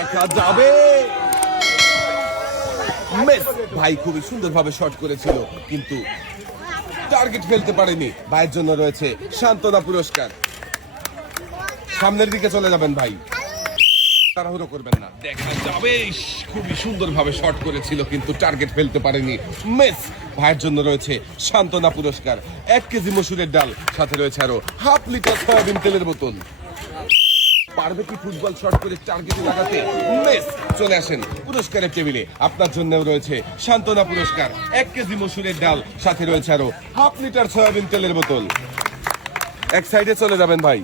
দেখা যাবে। মিস। ভাই খুবই সুন্দরভাবে শট করেছিল কিন্তু টার্গেট ফেলতে পারেনি। ভাইয়ের জন্য রয়েছে সান্ত্বনা পুরস্কার। সামনের দিকে চলে যাবেন ভাই, তাড়াহুড়ো করবেন না। দেখা যাবে। খুবই সুন্দরভাবে শট করেছিল কিন্তু টার্গেট ফেলতে পারেনি। মিস। ভাইয়ের জন্য রয়েছে সান্ত্বনা পুরস্কার, 1 কেজি মসুরের ডাল, সাথে রয়েছে আরো হাফ লিটার সয়াবিন তেলের বোতল। পারবে কি ফুটবল শট করে টার্গেটে লাগাতে? মিস। চলে আসেন পুরস্কারের টেবিলে। আপনার জন্য রয়েছে সান্ত্বনা পুরস্কার, 1 কেজি মসুরের ডাল, সাথে রয়েছে আরো হাফ লিটার সয়াবিন তেলের বোতল। এক সাইডে চলে যাবেন ভাই।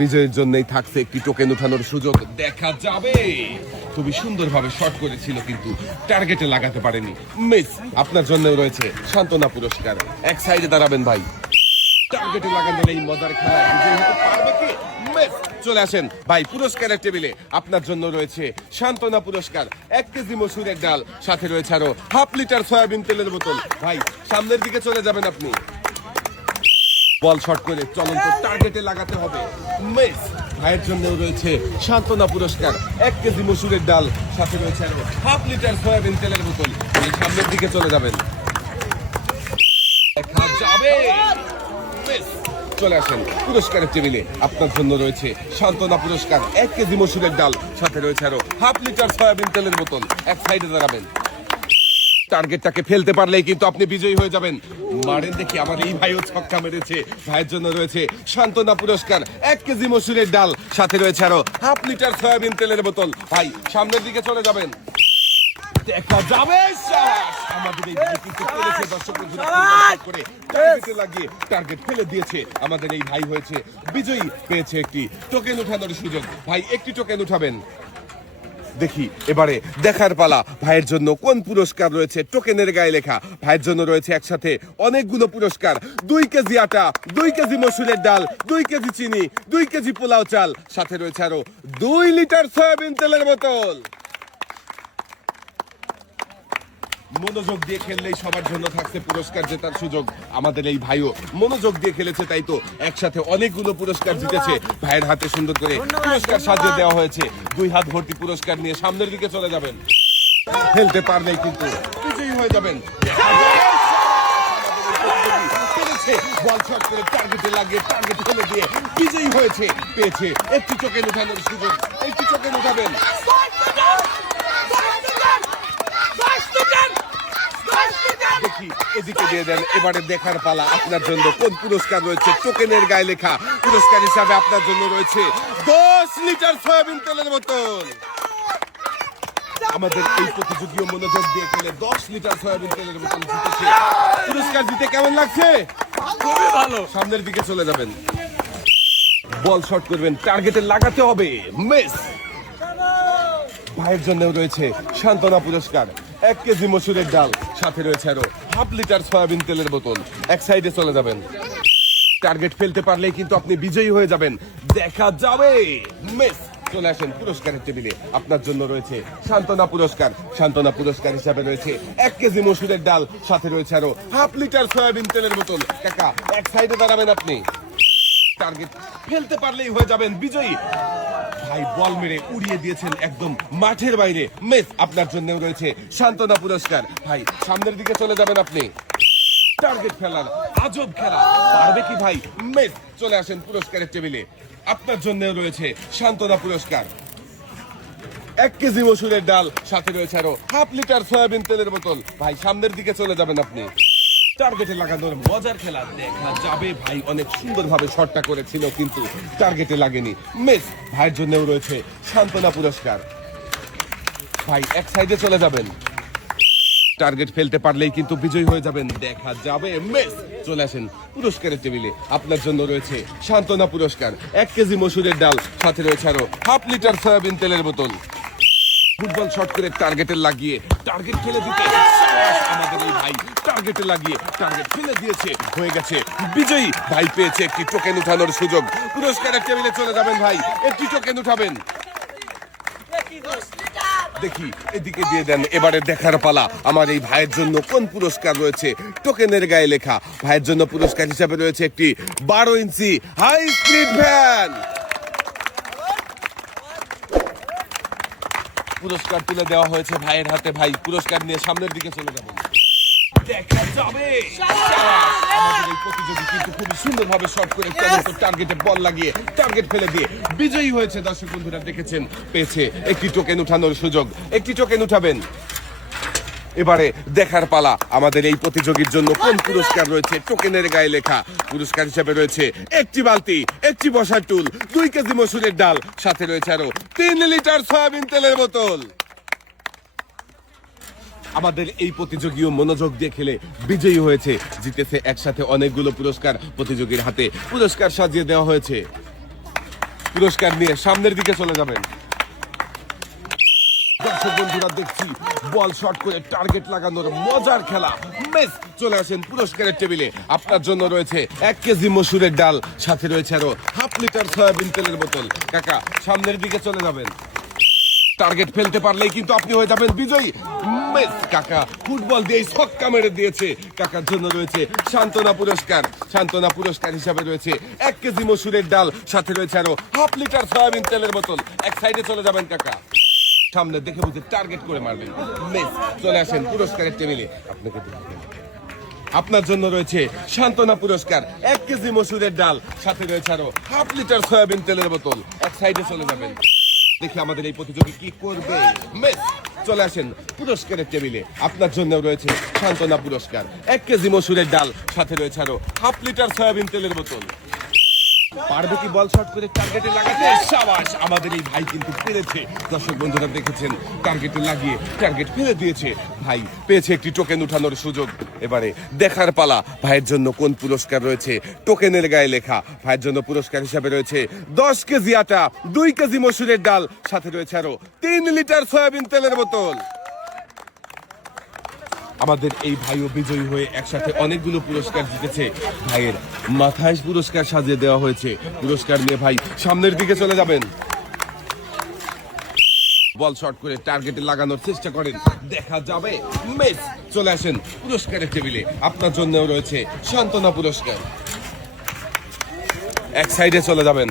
বিজয়ের জন্যই থাকছে একটি টোকেন উঠানোর সুযোগ। দেখা যাবে। খুবই সুন্দরভাবে শট করেছিল কিন্তু টার্গেটে লাগাতে পারেনি। মিস। আপনার জন্য রয়েছে সান্ত্বনা পুরস্কার। এক সাইডে দাঁড়াবেন ভাই। টার্গেটে লাগানোর এই মজার খেলায় বিজয়ী হতে পারবে কি? মিস। চলে আসেন ভাই পুরস্কারের টেবিলে। আপনার জন্য রয়েছে সান্ত্বনা পুরস্কার, 1 কেজি মসুরের ডাল, সাথে রয়েছে আরো হাফ লিটার সয়াবিন তেলের বোতল। ভাই সামনের দিকে চলে যাবেন আপনি। বল শট করে চলন্ত টার্গেটে লাগাতে হবে। মিস। ভাইয়ের জন্য রয়েছে সান্ত্বনা পুরস্কার, 1 কেজি মসুরের ডাল, সাথে রয়েছে আরো হাফ লিটার সয়াবিন তেলের বোতল। সামনের দিকে চলে যাবেন। দেখা যাবে। মিস। চলে আসেন পুরস্কারের টেবিলে। আপনার জন্য রয়েছে সান্ত্বনা পুরস্কার, 1 কেজি মসুরের ডাল, সাথে রয়েছে আরো হাফ লিটার সয়াবিন তেলের বোতল। এক সাইডে দাঁড়াবেন। টার্গেটটাকে ফেলতে পারলেই কিন্তু আপনি বিজয়ী হয়ে যাবেন। মারেন দেখি, আমার এই ভাইও ছক্কা মেরেছে। ভাইয়ের জন্য রয়েছে সান্ত্বনা পুরস্কার, 1 কেজি মসুরের ডাল, সাথে রয়েছে আরো হাফ লিটার সয়াবিন তেলের বোতল। ভাই সামনের দিকে চলে যাবেন। দেখা যাবে। আমাদের এই ভাই কিন্তু করেছে, দর্শকদের করে টার্গেটে লাগিয়ে টার্গেট ফেলে দিয়েছে। আমাদের এই ভাই হয়েছে বিজয়ী, পেয়েছে একটি টোকেন উঠানোর সুযোগ। ভাই একটি টোকেন উঠাবেন। দেখি এবারে দেখার পালা ভাইয়ের জন্য কোন পুরস্কার রয়েছে টোকেনের গায়ে লেখা। ভাইয়ের জন্য রয়েছে একসাথে অনেকগুলো পুরস্কার। 2 কেজি আটা, 2 কেজি মসুরের ডাল, 2 কেজি চিনি, 2 কেজি পোলাও চাল, সাথে রয়েছে আরো 2 লিটার সয়াবিন তেলের বোতল। মনোযোগ দিয়ে খেললেই সবার জন্য থাকছে পুরস্কার জেতার সুযোগ। আমাদের এই ভাইও মনোযোগ দিয়ে খেলেছে, তাই তো একসাথে অনেকগুলো পুরস্কার জিতেছে। ভাইয়ের হাতে সুন্দর করে পুরস্কার সাজিয়ে দেওয়া হয়েছে। 2 হাত ভর্তি পুরস্কার নিয়ে সামনের দিকে চলে যাবেন। খেলতে পারলেই কিন্তু বিজয়ী হয়ে যাবেন। বল শট করে টার্গেটে লাগিয়ে টার্গেট ফেলে দিয়ে বিজয়ী হয়েছে, পেয়েছে একটি টোকেন উঠানোর সুযোগ। একটি টোকেন উঠাবেন। দেখি এদিকে দিয়ে দেন। এবারে দেখার পালা। আপনার জন্য কোন পুরস্কার রয়েছে টোকেনের গায়ে লেখা। পুরস্কার হিসাবে আপনার জন্য রয়েছে 10 লিটার সয়াবিন তেলের বোতল। আমাদের এই প্রতিযোগীও মনোযোগ দিয়ে খেলে 10 লিটার সয়াবিন তেলের বোতল জিতেছে। পুরস্কার দিতে কেমন লাগছে? খুবই ভালো। সামনের দিকে চলে যাবেন। বল শট করবেন, টার্গেটে লাগাতে হবে। মিস। ভাইয়ের জন্য রয়েছে সান্ত্বনা পুরস্কার, 1 কেজি মসুরের ডাল, সাথে রয়েছে আরো হাফ লিটার সয়াবিন তেলের বোতল। এক সাইডে চলে যাবেন। টার্গেট ফেলতে পারলেই কিন্তু আপনি বিজয়ী হয়ে যাবেন। দেখা যাবে। মিস। চলে আসেন পুরস্কারের টেবিলে। আপনার জন্য রয়েছে সান্ত্বনা পুরস্কার। সান্ত্বনা পুরস্কার হিসাবে রয়েছে 1 কেজি মসুরের ডাল, সাথে রয়েছে আরো হাফ লিটার সয়াবিন তেলের বোতল। কাকা এক সাইডে দাঁড়াবেন আপনি। টার্গেট ফেলতে পারলেই হয়ে যাবেন বিজয়ী। ভাই বল মেরে উড়িয়ে দিয়েছেন একদম মাঠের বাইরে। মিস। আপনার জন্য রয়েছে সান্ত্বনা পুরস্কার। ভাই সামনের দিকে চলে যাবেন আপনি। টার্গেট ফেলার আজব খেলা, পারবে কি ভাই? মিস। চলে আসেন পুরস্কারের টেবিলে। আপনার জন্য রয়েছে সান্ত্বনা পুরস্কার, 1 কেজি মসুরের ডাল, সাথে রয়েছে আরো হাফ লিটার সয়াবিন তেলের বোতল। ভাই সামনের দিকে চলে যাবেন আপনি। টার্গেটে লাগানোর মজার খেলা। দেখা যাবে। ভাই অনেক সুন্দরভাবে শটটা করেছিল কিন্তু টার্গেটে লাগেনি। মিস। ভাইয়ের জন্যও রয়েছে সান্ত্বনা পুরস্কার। ভাই এক সাইডে চলে যাবেন। টার্গেট ফেলতে পারলেই কিন্তু বিজয়ী হয়ে যাবেন। দেখা যাবে। মিস। চলে আসেন পুরস্কারের টেবিলে। আপনার জন্য রয়েছে সান্ত্বনা পুরস্কার, 1 কেজি মসুরের ডাল, সাথে রয়েছে আরো হাফ লিটার সয়াবিন তেলের বোতল। ফুটবল শট করে টার্গেটে লাগিয়ে টার্গেট ফেলে দিতে আমাদের এই ভাই টার্গেটে লাগিয়ে টার্গেট ফেলে দিয়েছে, হয়ে গেছে বিজয়ী। ভাই পেয়েছে একটি টোকেন উঠানোর সুযোগ। পুরস্কারের টেবিলে চলে যাবেন ভাই, একটি টোকেন উঠাবেন। দেখি এদিকে দিয়ে দেন। এবারে দেখার পালা। আমার এই ভাইয়ের জন্য কোন পুরস্কার রয়েছে টোকেনের গায়ে লেখা। ভাইয়ের জন্য পুরস্কার হিসাবে রয়েছে একটি 12 ইঞ্চি হাই স্পিড ভ্যান। পুরস্কার তুলে দেওয়া হয়েছে ভাইয়ের হাতে। ভাই পুরস্কার নিয়ে সামনের দিকে চলে যাবেন। দেখা যাবে আমাদের এই প্রতিযোগী কিন্তু খুবই সুন্দরভাবে শট করে টার্গেটে বল লাগিয়ে টার্গেট ফেলে দিয়ে বিজয়ী হয়েছে। দর্শক বন্ধুরা দেখেছেন, পেয়েছে একটি টোকেন উঠানোর সুযোগ। একটি টোকেন উঠাবেন। এবারে দেখার পালা আমাদের এই প্রতিযোগীর জন্য কোন পুরস্কার রয়েছে। টোকেনের গায়ে লেখা পুরস্কার হিসেবে রয়েছে একটি বালতি, একটি বসার টুল, 2 কেজি মসুরের ডাল, সাথে রয়েছে আরো 3 লিটার সয়াবিন তেলের বোতল। আমাদের এই প্রতিযোগীও মনোযোগ দিয়ে খেলে বিজয়ী হয়েছে, জিতেছে একসাথে অনেকগুলো পুরস্কার। প্রতিযোগীর হাতে পুরস্কার সাজিয়ে দেওয়া হয়েছে। পুরস্কার নিয়ে সামনের দিকে চলে যাবেন। দর্শক বন্ধুরা দেখছি বল শট করে টার্গেট লাগানোর মজার খেলা। মেস চলে আসেন পুরস্কারের টেবিলে। আপনার জন্য রয়েছে 1 কেজি মসুরের ডাল, সাথে রয়েছে আরো 1/2 লিটার সয়াবিন তেলের বোতল। কাকা সামনের দিকে চলে যাবেন। টার্গেট ফেলতে পারলেই কিন্তু আপনি হয়ে যাবেন বিজয়ী। মেস কাকা ফুটবল দিয়ে ছক্কা মেরে দিয়েছে। কাকার জন্য রয়েছে সান্ত্বনা পুরস্কার। সান্ত্বনা পুরস্কার হিসাবে রয়েছে 1 কেজি মসুরের ডাল, সাথে রয়েছে আরো 1/2 লিটার সয়াবিন তেলের বোতল। এক সাইডে চলে যাবেন কাকা। সামনে দেখে বুঝে টার্গেট করে মারবেন। মেস চলে আসেন পুরস্কারের টেবিলে। আপনার জন্য রয়েছে সান্ত্বনা পুরস্কার, 1 কেজি মসুরের ডাল, সাথে রয়েছে আরো 1/2 লিটার সয়াবিন তেলের বোতল। এক সাইডে চলে যাবেন। দেখি আমাদের এই প্রতিযোগী কি করবে। মেস চলে আসেন পুরস্কারের টেবিলে। আপনার জন্য রয়েছে সান্ত্বনা পুরস্কার, 1 কেজি মসুরের ডাল, সাথে রয়েছে আরো 1/2 লিটার সয়াবিন তেলের বোতল। পারবে কি বল শট করে টার্গেটে লাগাতে? শাবাশ, আমাদের এই ভাই কিন্তু পেরেছে। দর্শক বন্ধুরা দেখেছেন, টার্গেটে লাগিয়ে টার্গেট ফেলে দিয়েছে। ভাই পেয়েছে একটি টোকেন উঠানোর সুযোগ। এবারে দেখার পালা ভাইয়ের জন্য কোন পুরস্কার রয়েছে। টোকেনের গায়ে লেখা ভাইয়ের জন্য পুরস্কার হিসাবে রয়েছে 10 কেজি আটা, 2 কেজি মসুরের ডাল, সাথে রয়েছে আরো 3 লিটার সয়াবিন তেলের বোতল। আমাদের এই ভাইও বিজয়ী হয়ে একসাথে অনেকগুলো পুরস্কার জিতেছে। ভাইয়ের মাথায় পুরস্কার সাজিয়ে দেওয়া হয়েছে। পুরস্কার নিয়ে ভাই সামনের দিকে চলে যাবেন। বল শট করে টার্গেটে লাগানোর চেষ্টা করেন। দেখা যাবে। মেস চলে আসেন পুরস্কারের টেবিলে। আপনার জন্যও রয়েছে সান্ত্বনা পুরস্কার। এক সাইডে চলে যাবেন।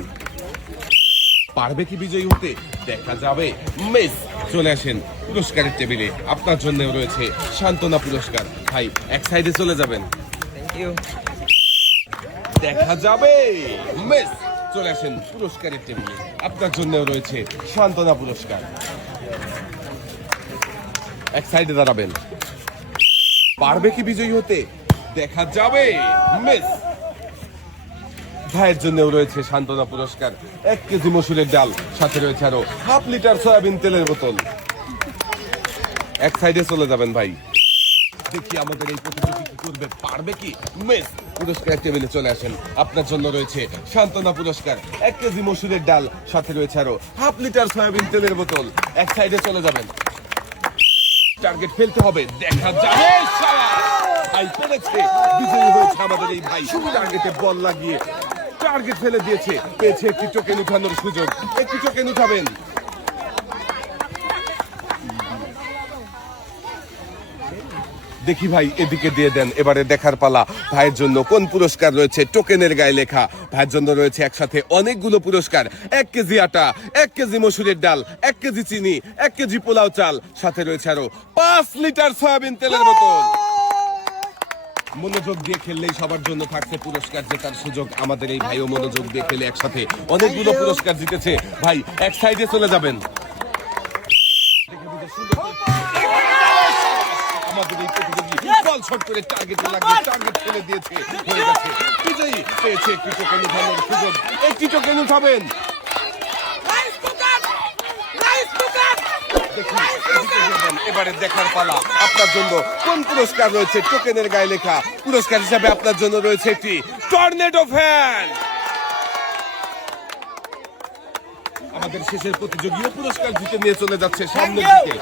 পারবে কি বিজয়ী হতে? দেখা যাবে। মেস চলে আসেন পুরস্কারের টেবিলে। আপনার জন্য রয়েছে সান্ত্বনা পুরস্কার। ভাই এক সাইডে চলে যাবেন। দেখা যাবে। মেস চলে আসেন পুরস্কারের টেবিলে। আপনার জন্য রয়েছে সান্ত্বনা পুরস্কার। এক সাইডে দাঁড়াবেন। পারবে কি বিজয়ী হতে? দেখা যাবে। মেস ভাইয়ের জন্য রয়েছে সান্ত্বনা পুরস্কার, 1 কেজি মসুরের ডাল, সাথে রয়েছে আরো 1/2 লিটার সয়াবিন তেলের বোতল। এক সাইডে চলে যাবেন ভাই। দেখি আমাদের এই প্রতিযোগী কি করবে, পারবে কি? মেস পুরস্কার টেবিলে চলে আসেন। আপনার জন্য রয়েছে সান্ত্বনা পুরস্কার, 1 কেজি মসুরের ডাল, সাথে রয়েছে আরো 1/2 লিটার সয়াবিন তেলের বোতল। এক সাইডে চলে যাবেন। টার্গেট ফেলতে হবে। দেখা যাবে। ভাই পেরেছে, বিজয়ী হয়েছে আমাদের এই ভাই। টার্গেটে বল লাগিয়ে টার্গেট ফেলে দিয়েছে। পেয়েছে একটি টোকেন উঠানোর সুযোগ। একটি টোকেন উঠাবেন। দেখি ভাই এদিকে দিয়ে দেন। এবারে দেখার পালা ভাইয়ের জন্য কোন পুরস্কার রয়েছে। টোকেনের গায়ে লেখা ভাইয়ের জন্য রয়েছে একসাথে অনেকগুলো পুরস্কার। 1 কেজি আটা, 1 কেজি মসুরের ডাল, 1 কেজি চিনি, 1 কেজি পোলাও চাল, সাথে রয়েছে আরো 5 লিটার সয়াবিন তেলের বোতল। মনোযোগ দিয়ে খেললেই সবার জন্য থাকছে পুরস্কার জেতার সুযোগ। আমাদের এই ভাইও মনোযোগ দিয়ে খেলে একসাথে অনেকগুলো পুরস্কার জিতেছে। ভাই এক সাইডে চলে যাবেন। আমাদের এই প্রতিযোগী বল শট করে টার্গেটে লাগিয়ে টার্গেট ফেলে দিয়েছে। হয়ে গেছে বিজয়ী। পেয়েছে একটি টোকেন উঠানোর সুযোগ। একটি টোকেন উঠাবেন। এবারে দেখার পালা আপনার জন্য কোন পুরস্কার রয়েছে। টোকেনের গায়ে লেখা পুরস্কার হিসাবে আপনার জন্য রয়েছে একটি টর্নেডো ফ্যান। আমাদের শেষের প্রতিযোগীও পুরস্কার জিতে নিয়ে চলে যাচ্ছে সামনের দিকে।